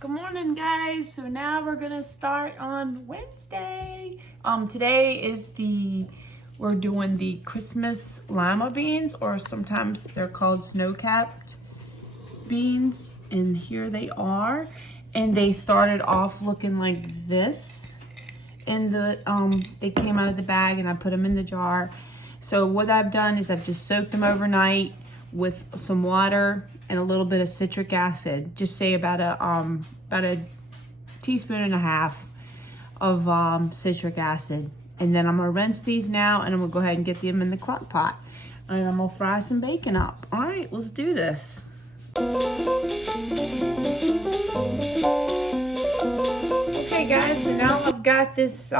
Good morning, guys. So now we're gonna start on Wednesday. Today is we're doing the Christmas Lima beans, or sometimes they're called Snowcap beans. And here they are. And they started off looking like this. And they came out of the bag, and I put them in the jar. So what I've done is I've just soaked them overnight with some water and a little bit of citric acid. Just say about a teaspoon and a half of citric acid. And then I'm gonna rinse these now, and I'm gonna go ahead and get them in the crock pot. And I'm gonna fry some bacon up. All right, let's do this. Okay guys, so now I've got this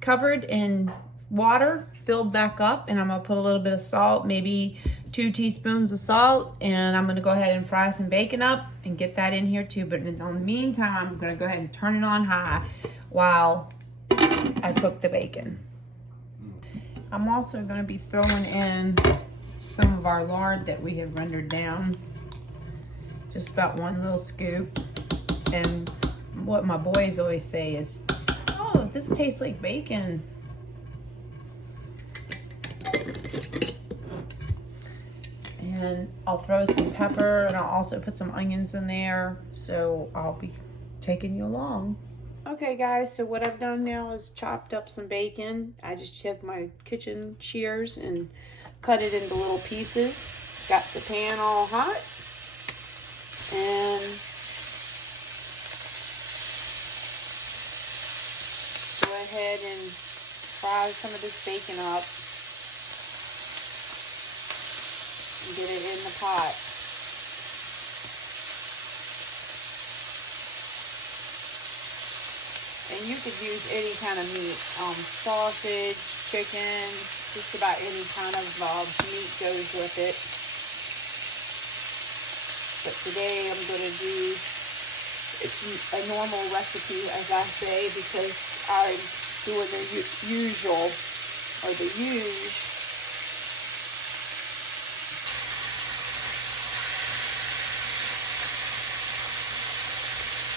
covered in water, filled back up, and I'm gonna put a little bit of salt, maybe 2 teaspoons of salt, and I'm gonna go ahead and fry some bacon up and get that in here too. But in the meantime, I'm gonna go ahead and turn it on high while I cook the bacon. I'm also gonna be throwing in some of our lard that we have rendered down. Just about 1 little scoop. And what my boys always say is, oh, this tastes like bacon. And I'll throw some pepper, and I'll also put some onions in there. So I'll be taking you along. Okay guys, so what I've done now is chopped up some bacon. I just took my kitchen shears and cut it into little pieces. Got the pan all hot. And go ahead and fry some of this bacon up. And get it in the pot. And you could use any kind of meat, sausage, chicken, just about any kind of meat goes with it. But today I'm going to do, it's a normal recipe, as I say, because I'm doing the usual, or the usual.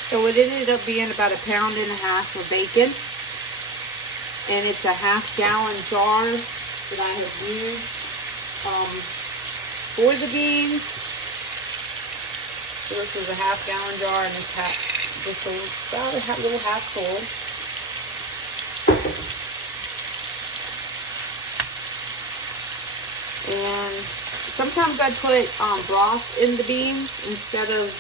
So it ended up being about 1.5 pounds of bacon, and it's a 1/2 gallon jar that I have used for the beans. So this was a 1/2 gallon jar, and it's just about a little half full. And sometimes I put broth in the beans instead of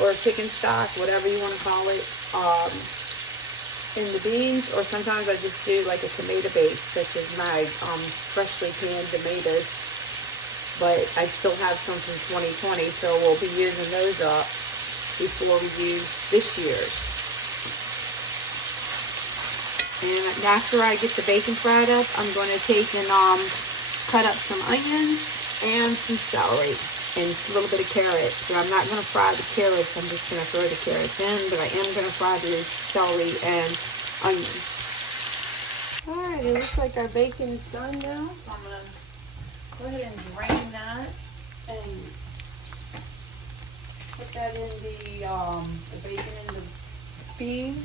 or chicken stock, whatever you want to call it, in the beans. Or sometimes I just do like a tomato base, such as my freshly canned tomatoes. But I still have some from 2020, so we'll be using those up before we use this year's. And after I get the bacon fried up, I'm going to take and cut up some onions and some celery. And a little bit of carrots, but I'm not going to fry the carrots. I'm just going to throw the carrots in, but I am going to fry the celery and onions. Alright, it looks like our bacon is done now, so I'm going to go ahead and drain that and put that in the bacon in the beans.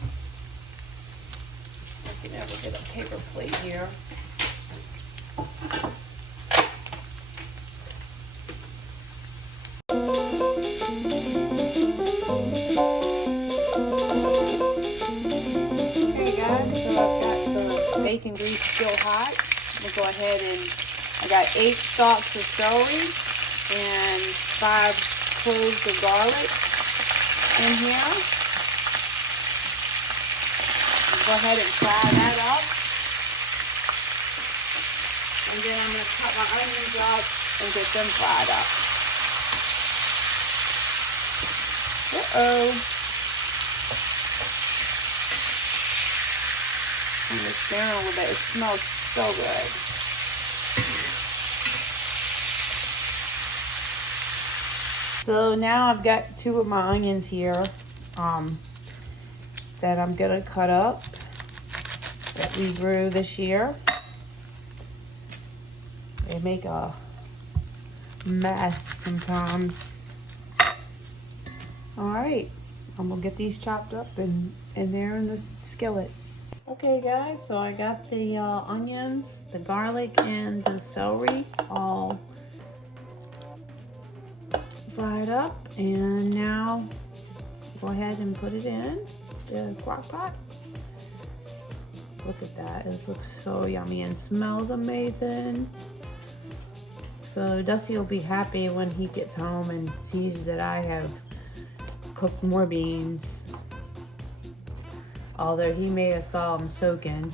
I can never get a paper plate here. Bacon grease still hot. I'm going to go ahead and I got 8 stalks of celery and 5 cloves of garlic in here. Go ahead and fry that up. And then I'm going to cut my onions up and get them fried up. Uh-oh. I'm just stirring a little bit. It smells so good. So now I've got 2 of my onions here that I'm gonna cut up that we grew this year. They make a mess sometimes. All right, I'm gonna get these chopped up and there in the skillet. Okay guys, so I got the onions, the garlic, and the celery all fried up, and now go ahead and put it in the crock pot. Look at that, it looks so yummy and smells amazing. So Dusty will be happy when he gets home and sees that I have cooked more beans. Although he may have saw them soaking.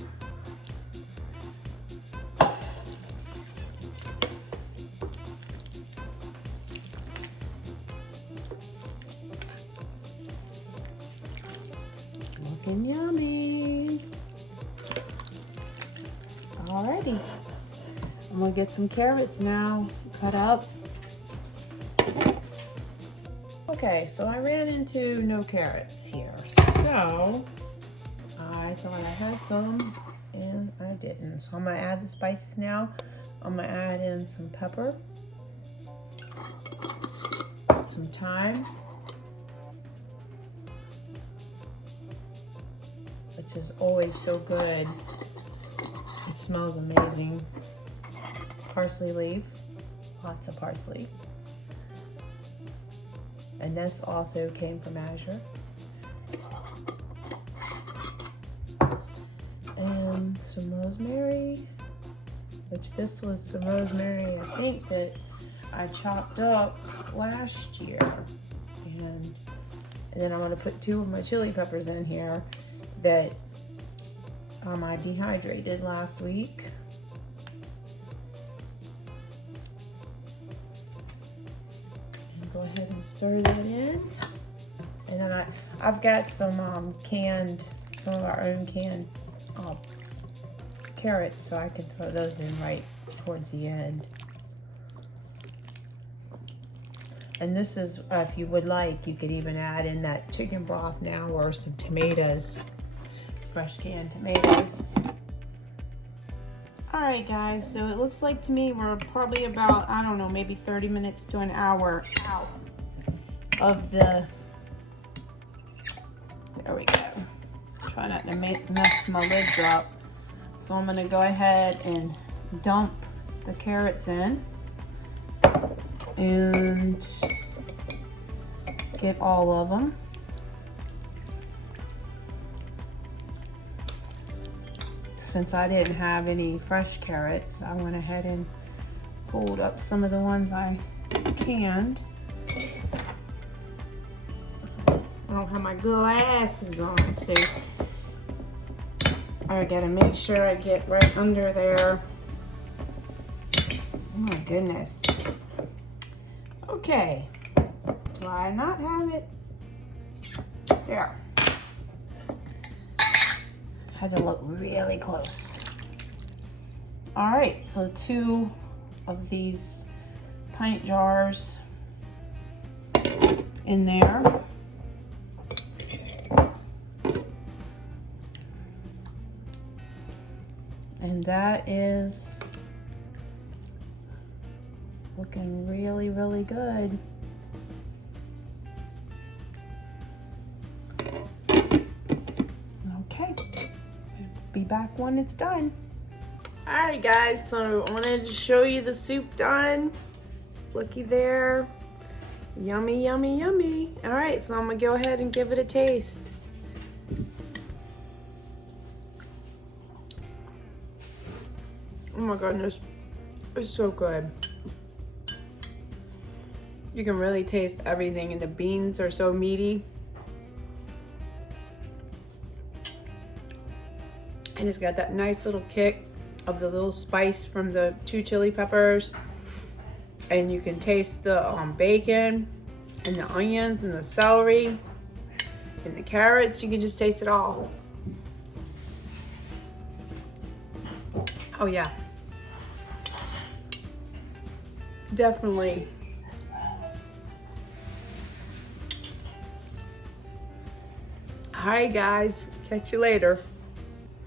Looking yummy. Alrighty. I'm gonna get some carrots now, cut up. Okay, so I ran into no carrots here. So I thought I had some and I didn't. So I'm gonna add the spices now. I'm gonna add in some pepper, some thyme, which is always so good. It smells amazing. Parsley leaf, lots of parsley. And this also came from Azure. And some rosemary, which this was some rosemary I think that I chopped up last year. And then I'm gonna put 2 of my chili peppers in here that I dehydrated last week. And go ahead and stir that in. And then I've got some some of our own canned carrots, so I can throw those in right towards the end. And this is, if you would like, you could even add in that chicken broth now, or some tomatoes, fresh canned tomatoes. All right guys, so it looks like to me we're probably about, I don't know, maybe 30 minutes to an hour out of the, there we go. Try not to mess my lid drop. So I'm gonna go ahead and dump the carrots in and get all of them. Since I didn't have any fresh carrots, I went ahead and pulled up some of the ones I canned. I don't have my glasses on, so I gotta make sure I get right under there. Oh my goodness. Okay, do I not have it? There. Had to look really close. All right, so 2 of these pint jars in there. And that is looking really, really good. Okay, be back when it's done. All right guys, so I wanted to show you the soup done. Looky there. Yummy, yummy, yummy. All right, so I'm gonna go ahead and give it a taste. Oh my goodness, it's so good. You can really taste everything, and the beans are so meaty. And it's got that nice little kick of the little spice from the 2 chili peppers. And you can taste the bacon and the onions and the celery and the carrots. You can just taste it all. Oh yeah. Definitely. All right guys, catch you later.